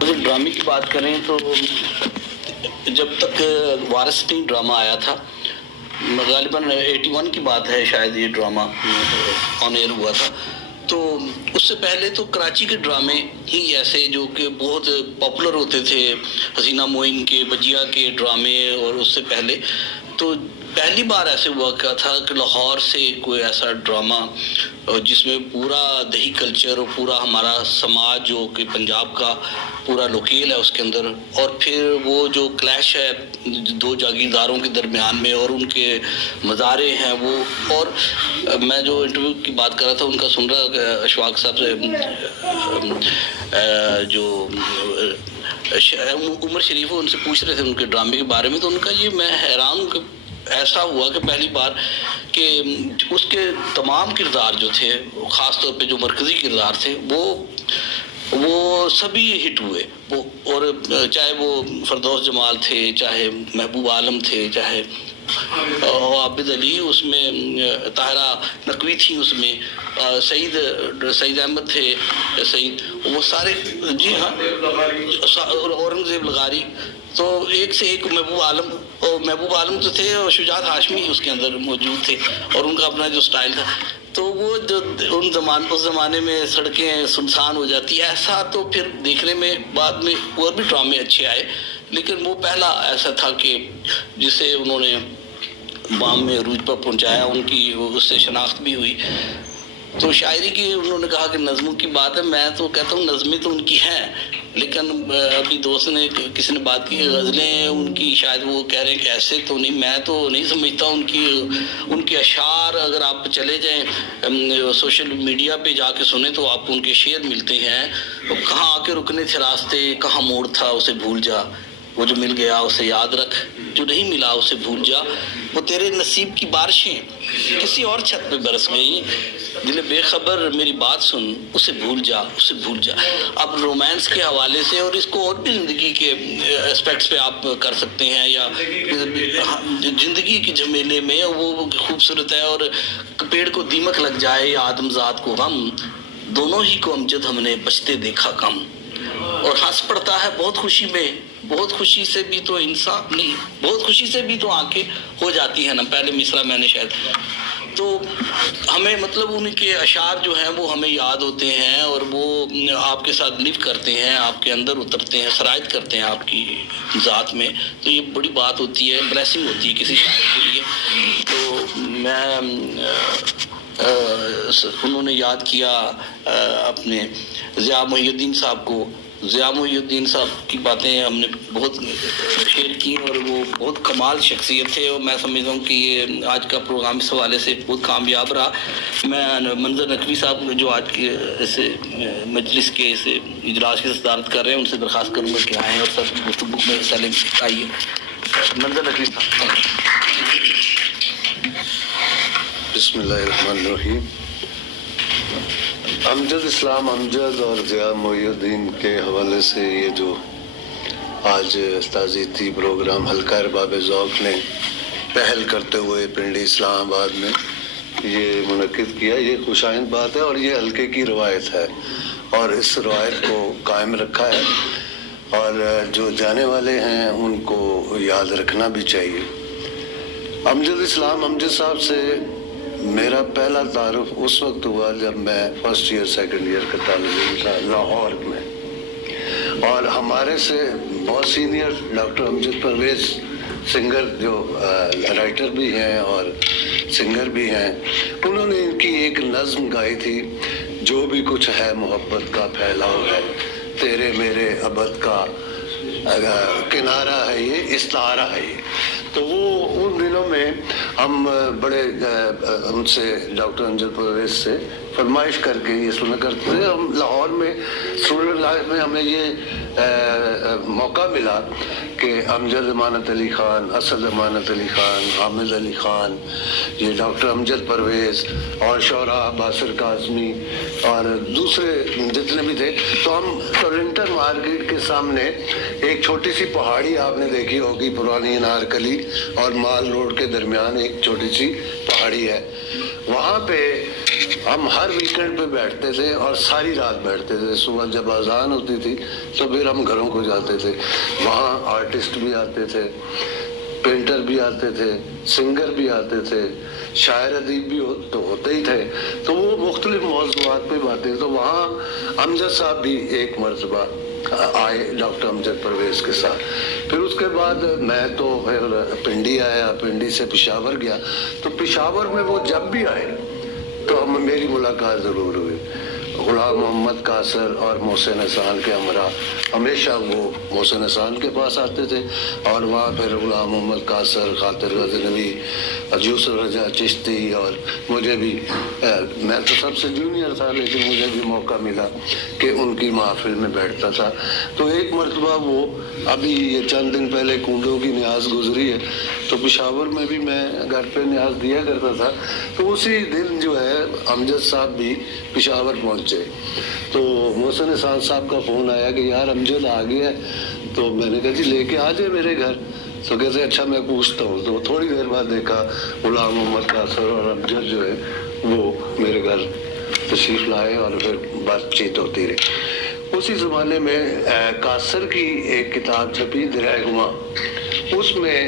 ڈرامے کی بات کریں تو جب تک وارث ڈرامہ آیا تھا، غالباً 81 کی بات ہے شاید یہ ڈرامہ آن ایئر ہوا تھا، تو اس سے پہلے تو کراچی کے ڈرامے ہی ایسے جو کہ بہت پاپولر ہوتے تھے، حسینہ معین کے، بجیا کے ڈرامے، اور اس سے پہلے تو پہلی بار ایسے ہوا کیا تھا کہ لاہور سے کوئی ایسا ڈرامہ جس میں پورا دیہی کلچر اور پورا ہمارا سماج جو کہ پنجاب کا پورا لوکیل ہے اس کے اندر، اور پھر وہ جو کلیش ہے دو جاگیرداروں کے درمیان میں اور ان کے مزارے ہیں وہ، اور میں جو انٹرویو کی بات کر رہا تھا ان کا سن رہا اشفاق صاحب سے، جو عمر شریف ان سے پوچھ رہے تھے ان کے ڈرامے کے بارے میں، تو ان کا یہ میں حیران ہوں کہ ایسا ہوا کہ پہلی بار کہ اس کے تمام کردار جو تھے، خاص طور پہ جو مرکزی کردار تھے، وہ سبھی ہٹ ہوئے، اور چاہے وہ فردوس جمال تھے، چاہے محبوب عالم تھے، چاہے عابد علی، اس میں طاہرہ نقوی تھی، اس میں سعید احمد تھے، وہ سارے، جی ہاں، اورنگزیب لغاری، تو ایک سے ایک محبوب عالم تو تھے، اور شجاعت ہاشمی اس کے اندر موجود تھے، اور ان کا اپنا جو سٹائل تھا، تو وہ جو اس زمانے میں سڑکیں سنسان ہو جاتی، ایسا تو پھر دیکھنے میں بعد میں اور بھی ڈرامے اچھے آئے، لیکن وہ پہلا ایسا تھا کہ جسے انہوں نے بام میں عروج پر پہنچایا، ان کی اس سے شناخت بھی ہوئی۔ تو شاعری کی انہوں نے کہا کہ نظموں کی بات ہے، میں تو کہتا ہوں نظمیں تو ان کی ہیں، لیکن ابھی دوست نے کسی نے بات کی غزلیں ان کی شاید وہ کہہ رہے ہیں کہ ایسے تو نہیں، میں تو نہیں سمجھتا ان کی اشعار اگر آپ چلے جائیں سوشل میڈیا پہ جا کے سنیں تو آپ کو ان کے شعر ملتے ہیں، کہاں آ کے رکنے تھے راستے، کہاں موڑ تھا اسے بھول جا، وہ جو مل گیا اسے یاد رکھ، جو نہیں ملا اسے بھول جا، وہ تیرے نصیب کی بارشیں کسی اور چھت پہ برس گئی، دل بے خبر میری بات سن، اسے بھول جا، اسے بھول جا۔ اب رومانس کے حوالے سے، اور اس کو اور بھی زندگی کے اسپیکٹس پہ آپ کر سکتے ہیں، یا زندگی کے جھمیلے میں وہ خوبصورت ہے، اور پیڑ کو دیمک لگ جائے یا آدم ذات کو غم، دونوں ہی کو امجد ہم نے بچتے دیکھا کم، اور ہنس پڑتا ہے بہت خوشی میں، بہت خوشی سے بھی تو انسان نہیں، بہت خوشی سے بھی تو آنکھیں ہو جاتی ہیں نا، پہلے مصرع میں نے شاید، تو ہمیں مطلب ان کے اشعار جو ہیں وہ ہمیں یاد ہوتے ہیں، اور وہ آپ کے ساتھ لیو کرتے ہیں، آپ کے اندر اترتے ہیں، سرایت کرتے ہیں آپ کی ذات میں، تو یہ بڑی بات ہوتی ہے، بلیسنگ ہوتی ہے کسی شاعر کے لیے۔ تو میں انہوں نے یاد کیا اپنے ضیاء محی الدین صاحب کو، ضیاء محی الدین صاحب کی باتیں ہم نے بہت شیئر کی، اور وہ بہت کمال شخصیت تھے، اور میں سمجھتا ہوں کہ یہ آج کا پروگرام اس حوالے سے بہت کامیاب رہا۔ میں منظر نقوی صاحب جو آج کے اس مجلس کے اس اجلاس کی صدارت کر رہے ہیں، ان سے درخواست کروں گا کہ آئیں اور سب گفتگو میں حصہ لیں، آئیے منظر نقوی صاحب۔ بسم اللہ الرحمن الرحیم۔ امجد اسلام امجد اور ضیاء محی الدین کے حوالے سے یہ جو آج تعزیتی پروگرام حلقہ ارباب ذوق نے پہل کرتے ہوئے پنڈی اسلام آباد میں یہ منعقد کیا، یہ خوش آئند بات ہے، اور یہ حلقے کی روایت ہے، اور اس روایت کو قائم رکھا ہے، اور جو جانے والے ہیں ان کو یاد رکھنا بھی چاہیے۔ امجد اسلام امجد صاحب سے میرا پہلا تعارف اس وقت ہوا جب میں فرسٹ ایئر سیکنڈ ایئر کا طالب علم تھا لاہور میں، اور ہمارے سے بہت سینئر ڈاکٹر امجد پرویز سنگر جو رائٹر بھی ہیں اور سنگر بھی ہیں، انہوں نے ان کی ایک نظم گائی تھی، جو بھی کچھ ہے محبت کا پھیلاؤ ہے، تیرے میرے ابد کا کنارہ ہے یہ، استعارہ ہے یہ۔ تو وہ ان دنوں میں ہم بڑے ہم سے ڈاکٹر امجد پرویز سے فرمائش کر کے یہ سنا کرتے تھے۔ ہم لاہور میں اسٹوڈنٹ لائف میں ہمیں یہ موقع ملا کہ امجد امانت علی خان، اسد امانت علی خان، حامد علی خان، یہ ڈاکٹر امجد پرویز اور شعراء باسر کاظمی اور دوسرے جتنے بھی تھے، تو ہم ٹورنٹن مارکیٹ کے سامنے ایک چھوٹی سی پہاڑی آپ نے دیکھی ہوگی، پرانی انارکلی اور مال روڈ کے درمیان ایک چھوٹی سی پہاڑی ہے، وہاں پہ ہم ہر ویکنڈ پہ بیٹھتے تھے اور ساری رات بیٹھتے تھے. صبح جب اذان ہوتی تھی تو پھر ہم گھروں کو جاتے تھے. وہاں آرٹسٹ بھی آتے تھے, پینٹر بھی آتے تھے, سنگر بھی آتے تھے, شاعر ادیب بھی تو ہوتے ہی تھے. تو وہ مختلف موضوعات پہ باتیں. تو وہاں امجد صاحب بھی ایک مرتبہ آئے ڈاکٹر امجد پرویز کے ساتھ. پھر اس کے بعد میں تو پھر پنڈی آیا, پنڈی سے پشاور گیا. تو پشاور میں وہ جب بھی آئے تو میری ملاقات ضرور ہوئی. غلام محمد قاصر اور محسن احسان کے ہمراہ ہمیشہ وہ محسن احسان کے پاس آتے تھے, اور وہاں پھر غلام محمد قاصر, خاطر غزنوی, یوسف رجا چشتی, اور مجھے بھی, میں تو سب سے جونیئر تھا لیکن مجھے بھی موقع ملا کہ ان کی محفل میں بیٹھتا تھا. تو ایک مرتبہ وہ ابھی یہ چند دن پہلے کنڈوں کی نیاز گزری ہے تو پشاور میں بھی میں گھر پہ نیاز دیا کرتا تھا. تو اسی دن جو ہے امجد صاحب بھی پشاور پہنچے. تو محسن احسان صاحب کا فون آیا کہ یار امجد آ گیا ہے. تو میں نے کہا جی لے کے آ جائے میرے گھر. تو کہتے اچھا میں پوچھتا ہوں. تو تھوڑی دیر بعد دیکھا غلام محمد قاصر اور امجد جو ہے وہ میرے گھر تشریف لائے اور پھر بات چیت ہوتی رہی. اسی زمانے میں قاصر کی ایک کتاب چھپی درائے گما, اس میں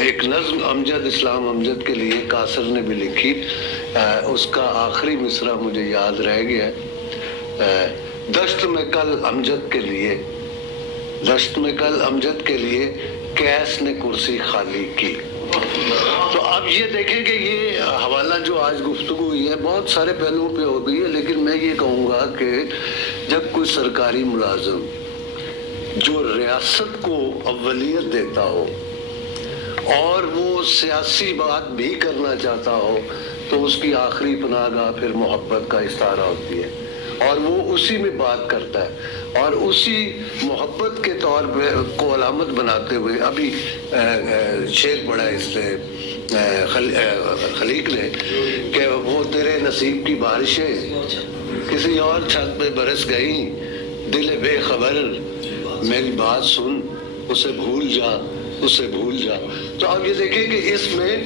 ایک نظم امجد اسلام امجد کے لیے قاصر نے بھی لکھی. اس کا آخری مصرع مجھے یاد رہ گیا ہے. دشت میں کل امجد کے لیے, دشت میں کل امجد کے لیے کیس نے کرسی خالی کی. تو اب یہ دیکھیں کہ یہ حوالہ جو آج گفتگو ہوئی ہے بہت سارے پہلوؤں پہ ہو گئی ہے, لیکن میں یہ کہوں گا کہ جب کوئی سرکاری ملازم جو ریاست کو اولیت دیتا ہو اور وہ سیاسی بات بھی کرنا چاہتا ہو تو اس کی آخری پناہ گاہ پھر محبت کا استعارہ ہوتی ہے, اور وہ اسی میں بات کرتا ہے. اور اسی محبت کے طور پہ کو علامت بناتے ہوئے ابھی شعر پڑھا اس سے خلیق نے کہ وہ تیرے نصیب کی بارشیں کسی اور چھت پہ برس گئیں, دل بے خبر میری بات سن, اسے بھول جا, اسے بھول جا. تو آپ یہ دیکھیں کہ اس میں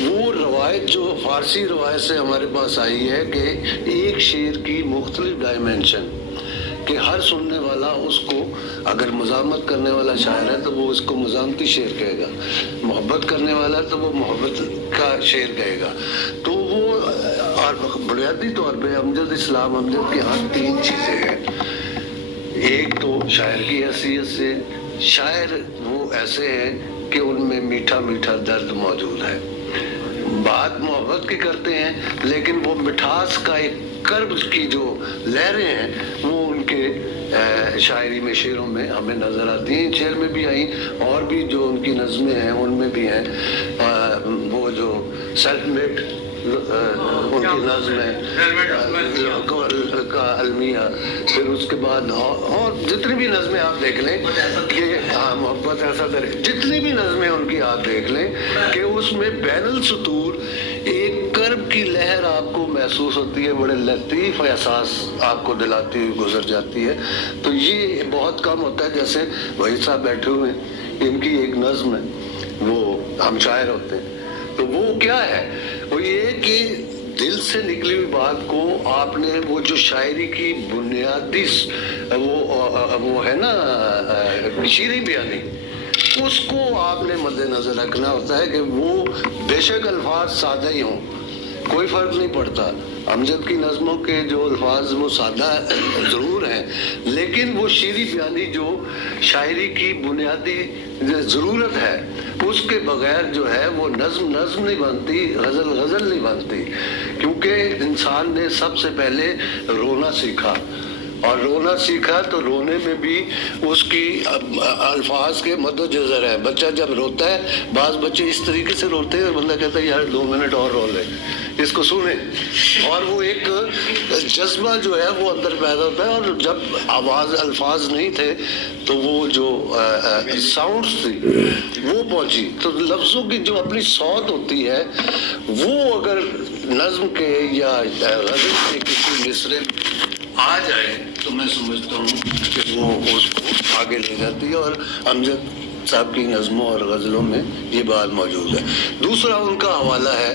وہ روایت جو فارسی روایت سے ہمارے پاس آئی ہے کہ ایک شعر کی مختلف ڈائمینشن, کہ ہر سننے والا اس کو, اگر مزاحمت کرنے والا شاعر ہے تو وہ اس کو مزاحمتی شعر کہے گا, محبت کرنے والا تو وہ محبت کا شعر کہے گا. تو وہ اور بنیادی طور پہ امجد اسلام امجد کے ہاں تین چیزیں ہیں. ایک تو شاعر کی حیثیت سے, شاعر وہ ایسے ہیں کہ ان میں میٹھا میٹھا درد موجود ہے. بات محبت کی کرتے ہیں لیکن وہ مٹھاس کا ایک کرب کی جو لہریں ہیں وہ ان کے شاعری میں, شعروں میں ہمیں نظر آتی ہیں. شعر میں بھی آئیں, اور بھی جو ان کی نظمیں ہیں ان میں بھی ہیں. وہ جو سیلف میڈ ان کی نظم ہے کا المیہ, پھر اس کے بعد اور جتنی بھی نظمیں آپ دیکھ لیں کہ محبت ایسا در, جتنی بھی نظمیں ان کی آپ دیکھ لیں کہ اس میں بین السطور ایک کرب کی لہر آپ کو محسوس ہوتی ہے, بڑے لطیف احساس آپ کو دلاتی ہوئی گزر جاتی ہے. تو یہ بہت کم ہوتا ہے. جیسے وحید صاحب بیٹھے ہوئے ہیں, ان کی ایک نظم ہے, وہ ہم شاعر ہوتے ہیں, تو وہ کیا ہے, وہ یہ کہ دل سے نکلی ہوئی بات کو آپ نے, وہ جو شاعری کی بنیادی وہ ہے نا شیریں بیانی, اس کو آپ نے مد نظر رکھنا ہوتا ہے کہ وہ بے شک الفاظ سادہ ہی ہوں, کوئی فرق نہیں پڑتا. امجد کی نظموں کے جو الفاظ وہ سادہ ضرور ہیں, لیکن وہ شیریں بیانی جو شاعری کی بنیادی ضرورت ہے اس کے بغیر جو ہے وہ نظم نہیں بنتی, غزل نہیں بنتی. کیونکہ انسان نے سب سے پہلے رونا سیکھا, اور رونا سیکھا تو رونے میں بھی اس کی الفاظ کے مد و جزر ہے. بچہ جب روتا ہے, بعض بچے اس طریقے سے روتے ہیں, بندہ کہتا ہے یار 2 منٹ اور رو لے, اس کو سنیں, اور وہ ایک جذبہ جو ہے وہ اندر پیدا ہوتا ہے. اور جب آواز الفاظ نہیں تھے تو وہ جو ساؤنڈز تھی وہ پہنچی, تو لفظوں کی جو اپنی صوت ہوتی ہے وہ اگر نظم کے یا غزل کے کسی مصرے آ جائے تو میں سمجھتا ہوں کہ وہ اس کو آگے لے جاتی ہے. اور امجد صاحب کی نظموں اور غزلوں میں یہ بات موجود ہے. دوسرا ان کا حوالہ ہے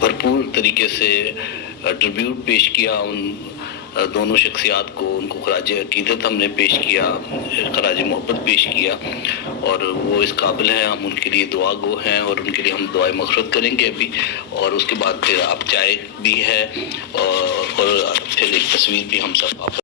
بھرپور طریقے سے ٹریبیوٹ پیش کیا ان دونوں شخصیات کو، ان کو خراج عقیدت ہم نے پیش کیا، خراج محبت پیش کیا، اور وہ اس قابل ہیں، ہم ان کے لیے دعا گو ہیں اور ان کے لیے ہم دعائیں مغفرت کریں گے ابھی، اور اس کے بعد پھر آپ چائے بھی ہے اور پھر ایک تصویر بھی ہم سب آپ